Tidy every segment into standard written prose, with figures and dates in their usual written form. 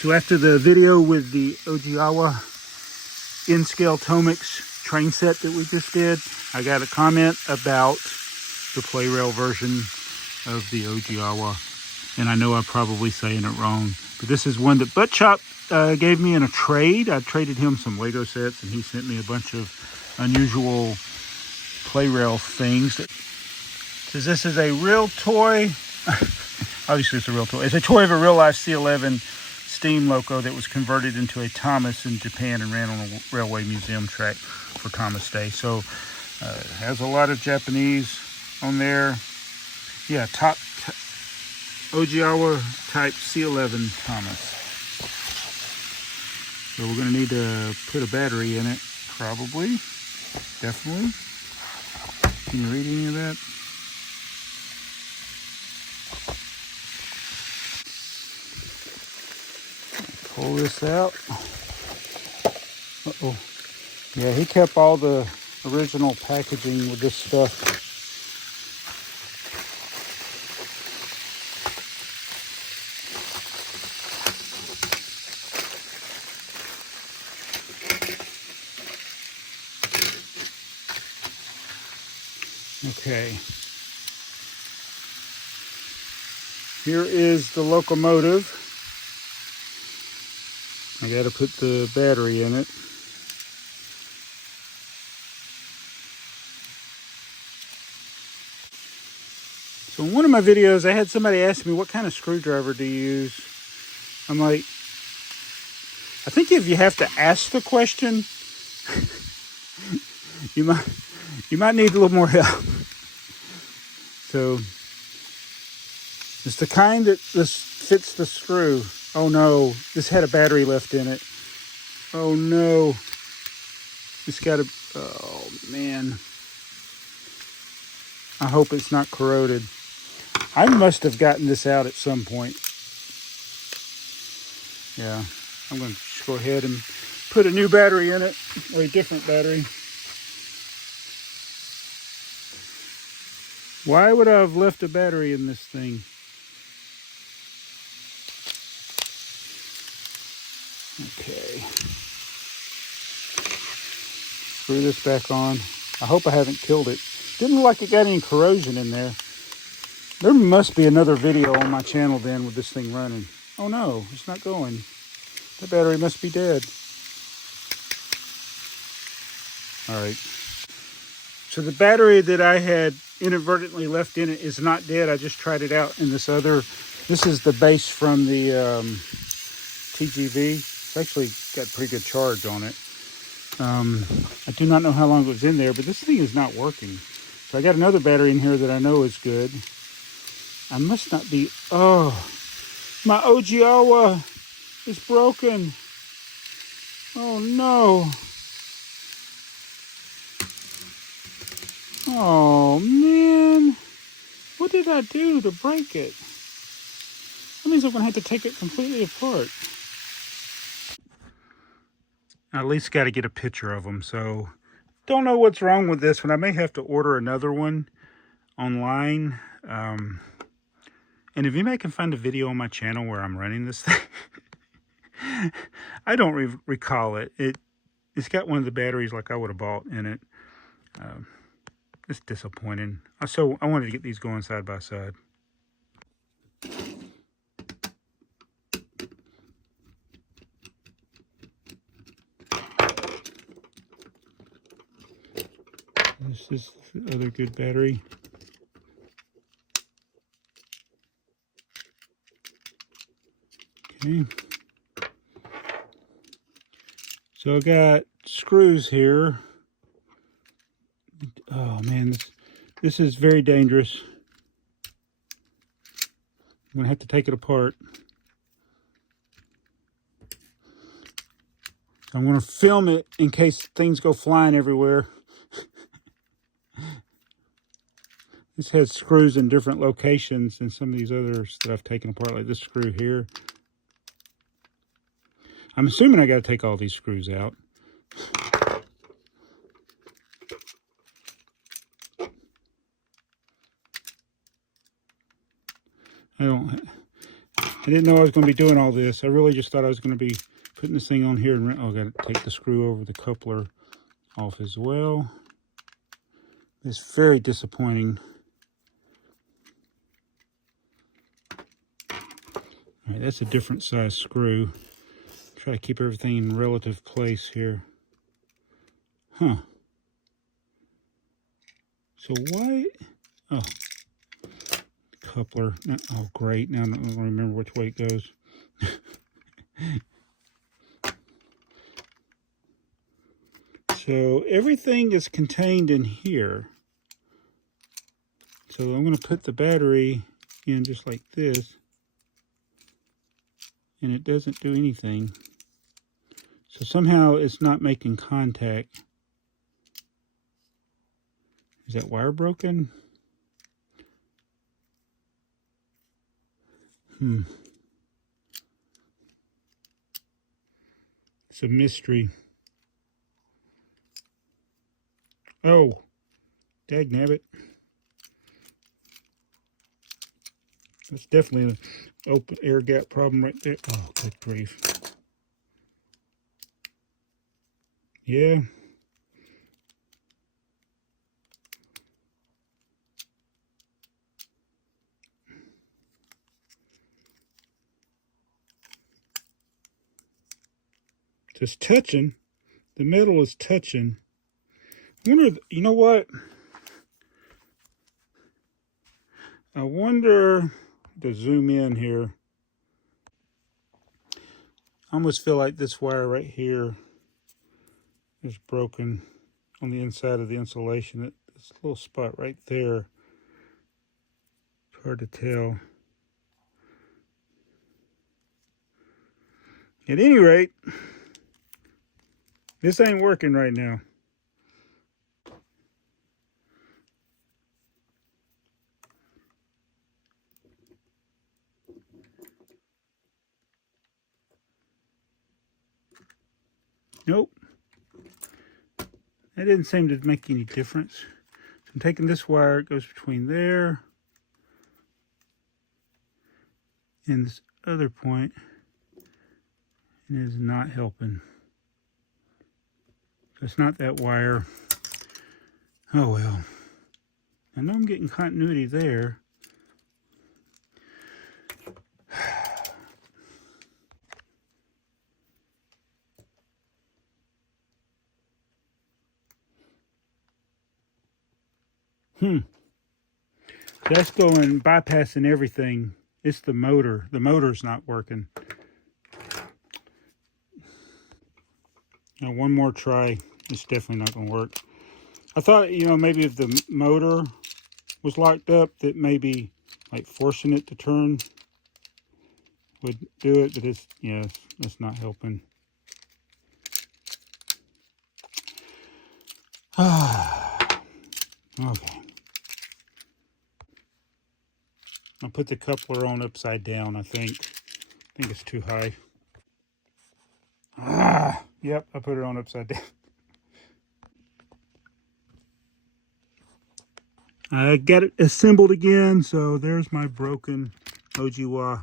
So after the video with the Oigawa in-scale Tomix train set that we just did, I got a comment about the Plarail version of the Oigawa. And I know I'm probably saying it wrong, but this is one that Buttchop gave me in a trade. I traded him some Lego sets and he sent me a bunch of unusual Plarail things. Says this is a real toy. Obviously it's a real toy. It's a toy of a real life C11 steam loco that was converted into a Thomas in Japan and ran on a railway museum track for Thomas Day. So has a lot of Japanese on there. Yeah, top Oigawa type C11 Thomas. So we're going to need to put a battery in it, probably, definitely. Can you read any of that? Pull this out. Uh-oh. Yeah, he kept all the original packaging with this stuff. Okay. Here is the locomotive. I got to put the battery in it. So in one of my videos, I had somebody ask me, what kind of screwdriver do you use? I'm like, I think if you have to ask the question, you might need a little more help. So it's the kind that this fits the screw. Oh no, this had a battery left in it. Oh no. It's got a, oh man. I hope it's not corroded. I must have gotten this out at some point. Yeah, I'm going to just go ahead and put a new battery in it, or a different battery. Why would I have left a battery in this thing? Okay. Screw this back on. I hope I haven't killed it. Didn't look like it got any corrosion in there. There must be another video on my channel then with this thing running. Oh no, it's not going. The battery must be dead. All right. So the battery that I had inadvertently left in it is not dead. I just tried it out in this other. This is the base from the TGV. It's actually got pretty good charge on it. I do not know how long it was in there, but this thing is not working. So I got another battery in here that I know is good. I must not be, oh, my Oigawa is broken. Oh no. Oh man, what did I do to break it? That means I'm gonna have to take it completely apart. I at least got to get a picture of them. So don't know what's wrong with this one. I may have to order another one online. And if anybody can find a video on my channel where I'm running this thing, I don't recall it. It's got one of the batteries like I would have bought in it. It's disappointing. So I wanted to get these going side by side. This is the other good battery. Okay. So I got screws here. Oh man, this is very dangerous. I'm gonna have to take it apart. I'm gonna film it in case things go flying everywhere. This has screws in different locations than some of these others that I've taken apart, like this screw here. I'm assuming I got to take all these screws out. didn't know I was going to be doing all this. I really just thought I was going to be putting this thing on here. And oh, I got to take the screw over the coupler off as well. It's very disappointing. All right, that's a different size screw. Try to keep everything in relative place here. Huh. So why? Oh, coupler. Oh, great. Now I don't remember which way it goes. So everything is contained in here. So I'm going to put the battery in just like this. And it doesn't do anything. So somehow it's not making contact. Is that wire broken? It's a mystery. Oh, dagnabbit. That's definitely an open air gap problem right there. Oh, good grief. Yeah. Just touching. The metal is touching. I wonder, you know what? I wonder, to zoom in here. I almost feel like this wire right here is broken on the inside of the insulation. This little spot right there. It's hard to tell. At any rate, this ain't working right now. Nope. That didn't seem to make any difference. So I'm taking this wire, it goes between there and this other point, and it is not helping. So it's not that wire. Oh well. I know I'm getting continuity there. That's going, bypassing everything. It's the motor. The motor's not working. Now one more try. It's definitely not going to work. I thought, you know, maybe if the motor was locked up, that maybe like forcing it to turn would do it, but it's, yeah, it's not helping. Okay. I'll put the coupler on upside down, I think. I think it's too high. Yep, I put it on upside down. I got it assembled again, so there's my broken Oigawa.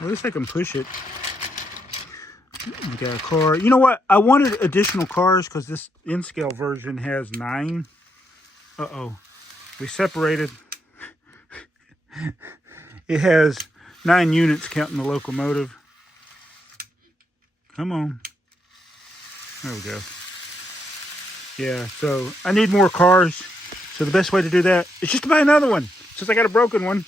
At least I can push it. We got a car. You know what? I wanted additional cars because this in-scale version has 9. Uh-oh. We separated. It has 9 units counting the locomotive. Come on. There we go. Yeah, so I need more cars. So the best way to do that is just to buy another one, since I got a broken one.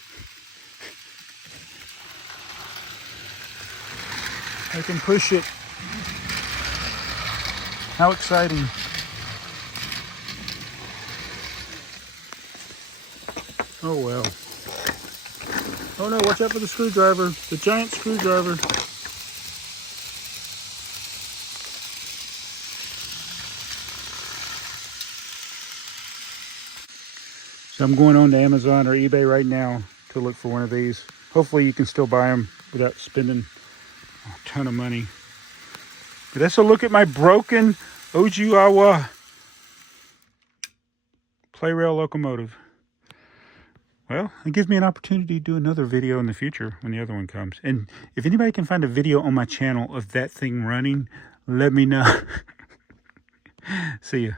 I can push it. How exciting. Oh well. Oh no, watch out for the screwdriver. The giant screwdriver. So I'm going on to Amazon or eBay right now to look for one of these. Hopefully you can still buy them without spending a ton of money. But that's a look at my broken Oigawa Plarail locomotive. well, it gives me an opportunity to do another video in the future when the other one comes. And if anybody can find a video on my channel of that thing running, let me know. See ya.